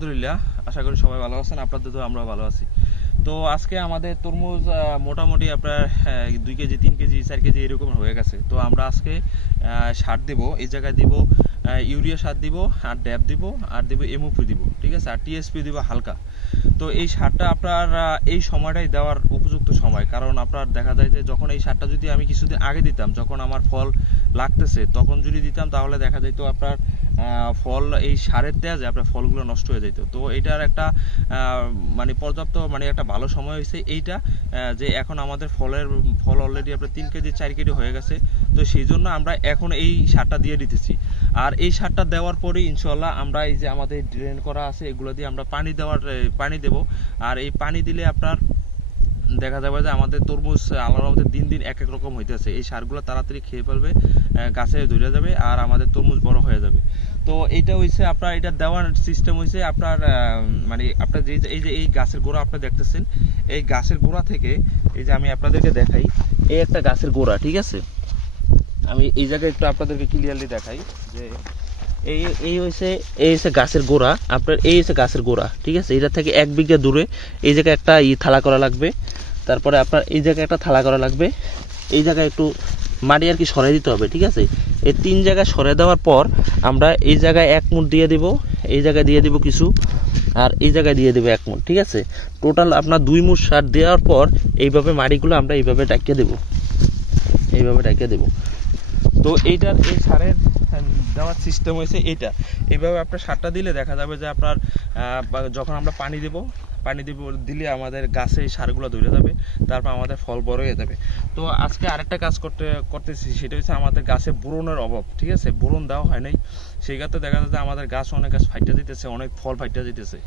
আলহামদুলিল্লাহ, আশা করি সবাই ভালো আছেন। আপনাদের তো আমরা ভালো আছি। তো আজকে আমাদের তরমুজ মোটামুটি আপনার 2 কেজি 3 কেজি 4 কেজি এরকম হয়ে গেছে। তো আমরা আজকে সার দিব, এই জায়গায় দিব ইউরিয়া সার দিব, আর ড্যাপ দিব, আর দিব এমওপি দিব, ঠিক আছে, আর টিএসপি দিব হালকা। তো এই সারটা আপনার এই সময়টাই দেওয়ার উপযুক্ত সময়, কারণ আপনার দেখা যায় যে যখন এই সারটা যদি আমি কিছুদিন আগে দিতাম, যখন আমার ফল লাগতেছে তখন যদি দিতাম, তাহলে দেখা যেত আপনার ফল এই সারের তেজে আপনার ফলগুলো নষ্ট হয়ে যেত। তো এটার একটা মানে পর্যাপ্ত মানে একটা ভালো সময় হয়েছে এইটা, যে এখন আমাদের ফল অলরেডি আপনার 3 কেজি 4 কেজি হয়ে গেছে। তো সেই জন্য আমরা এখন এই সারটা দিয়ে দিতেছি। আর এই সারটা দেওয়ার পরে ইনশাল্লাহ আমরা এই যে আমাদের ড্রেন করা আছে এগুলো দিয়ে আমরা পানি দেব। আর এই পানি দিলে আপনার দেখা যাবে যে আমাদের তরমুজ আল্লাহর রহমতে দিন দিন এক এক রকম হইতেছে। এই সারগুলো তাড়াতাড়ি খেয়ে ফেলবে, গাছে ধরে যাবে, আর আমাদের তরমুজ বড় হয়ে যাবে। তো এইটা হইছে আপনার, এটা দেওয়ার সিস্টেম হইছে আপনার মানে আপনার এই যে এই গাছের গোড়া আপনি দেখতেছেন, এই গাছের গোড়া থেকে এই যে আমি আপনাদেরকে দেখাই, এই একটা গাছের গোড়া, ঠিক আছে, আমি এই জায়গায় একটু আপনাদেরকে ক্লিয়ারলি দেখাই যে এই এই হচ্ছে গাছের গোড়া, আপনার এই হচ্ছে গাছের গোড়া, ঠিক আছে। এটা থেকে 1 বিঘা দূরে এই জায়গায় একটা থালা করা লাগবে। তারপরে আপনার এই জায়গায় একটা থালা করা লাগবে, এই জায়গায় একটু মাটি আর কি সরাই দিতে হবে, ঠিক আছে। এই 3 জায়গায় সরাই দেওয়ার পর আমরা এই জায়গায় 1 মুঠ দিয়ে দিব, এই জায়গায় দিয়ে দিব কিছু, আর এই জায়গায় দিয়ে দেবো 1 মুঠ, ঠিক আছে। টোটাল আপনার 2 মুঠ সার দেওয়ার পর এইভাবে মাটিগুলো আমরা এইভাবে ডাকিয়ে দেবো, এইভাবে ডাকিয়ে দেবো। তো এইটার এই সারের দেওয়ার সিস্টেম হয়েছে এইটা। এইভাবে আপনার সারটা দিলে দেখা যাবে যে আপনার যখন আমরা পানি দিলে আমাদের গাছে এই সারগুলো ধরে যাবে, তারপর আমাদের ফল বড় হয়ে যাবে। তো আজকে আরেকটা কাজ করতেছি, সেটা হচ্ছে আমাদের গাছে বোরনের অভাব, ঠিক আছে, বোরন দেওয়া হয় নাই। সেই ক্ষেত্রে দেখা যাচ্ছে আমাদের অনেক গাছ ফাইটা দিতেছে, অনেক ফল ফাইটা দিতেছে।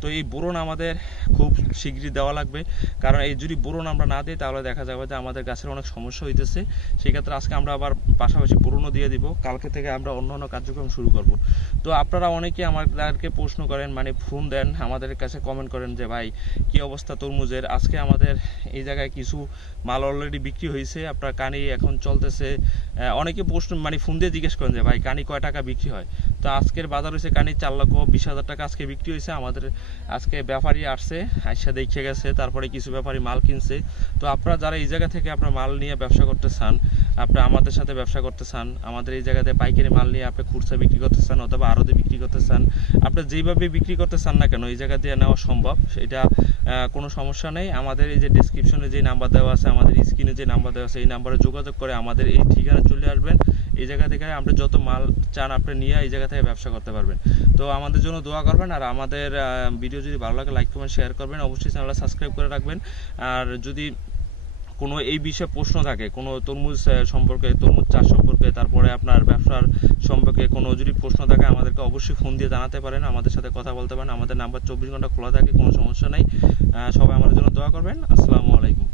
তো এই বোরন আমাদের খুব শীঘ্রই দেওয়া লাগবে, কারণ এই যদি বোরন আমরা না দিই তাহলে দেখা যাবে যে আমাদের গাছের অনেক সমস্যা হইতেছে। সেই ক্ষেত্রে আজকে আমরা আবার পাশাপাশি বোরনও দিয়ে দিব, কালকে থেকে আমরা অন্য কার্যক্রম শুরু করব। তো আপনারা অনেকে আমাদেরকে প্রশ্ন করেন, মানে ফোন দেন, আমাদের কাছে কমেন্ট করেন যে ভাই কি অবস্থা তরমুজের। আজকে আমাদের এই জায়গায় কিছু মাল অলরেডি বিক্রি হয়েছে, আপনার কানি এখন চলতেছে। অনেকে প্রশ্ন মানে ফোন দিয়ে জিজ্ঞেস করেন যে ভাই কানি কয় টাকা বিক্রি হয়। তো আজকের বাজার হয়েছে কানি 4,20,000 টাকা আজকে বিক্রি হয়েছে। আমাদের আজকে ব্যাপারী আসছে, আইসা দেখে গেছে, তারপরে কিছু ব্যাপারী মাল কিনছে। তো আপনারা যারা এই জায়গা থেকে আপনার মাল নিয়ে ব্যবসা করতে চান, আপনারা আমাদের সাথে ব্যবসা করতে চান, আমাদের এই জায়গাতে পাইকারি মাল নিয়ে আপনি খুচরা বিক্রি করতে চান অথবা আড়তে বিক্রি করতে চান, আপনি যেইভাবে বিক্রি করতে চান না কেন এই জায়গা দিয়ে নেওয়া সম্ভব, সেটা কোনো সমস্যা নেই। আমাদের এই যে ডেসক্রিপশনে যে নাম্বার দেওয়া আছে, আমাদের স্ক্রিনে যে নাম্বার দেওয়া আছে, এই নাম্বারে যোগাযোগ করে আমাদের এই ঠিকানা চলে আসবেন। এই জায়গা থেকে আপনি যত মাল চান আপনি নিয়ে এই জায়গা থেকে ব্যবসা করতে পারবেন। তো আমাদের জন্য দোয়া করবেন, আর আমাদের ভিডিও যদি ভালো লাগে লাইক কমেন্ট শেয়ার করবেন, অবশ্যই চ্যানেলটা সাবস্ক্রাইব করে রাখবেন। আর যদি কোনো এই বিষয়ে প্রশ্ন থাকে, কোনো তরমুজ সম্পর্কে, তরমুজ চাষ সম্পর্কে, তারপরে আপনার ব্যবসার সম্পর্কে কোনো যদি প্রশ্ন থাকে আমাদেরকে অবশ্যই ফোন দিয়ে জানাতে পারেন, আমাদের সাথে কথা বলতে পারেন। আমাদের নাম্বার 24 ঘন্টা খোলা থাকে, কোনো সমস্যা নাই। সবাই আমাদের জন্য দোয়া করবেন। আসসালামু আলাইকুম।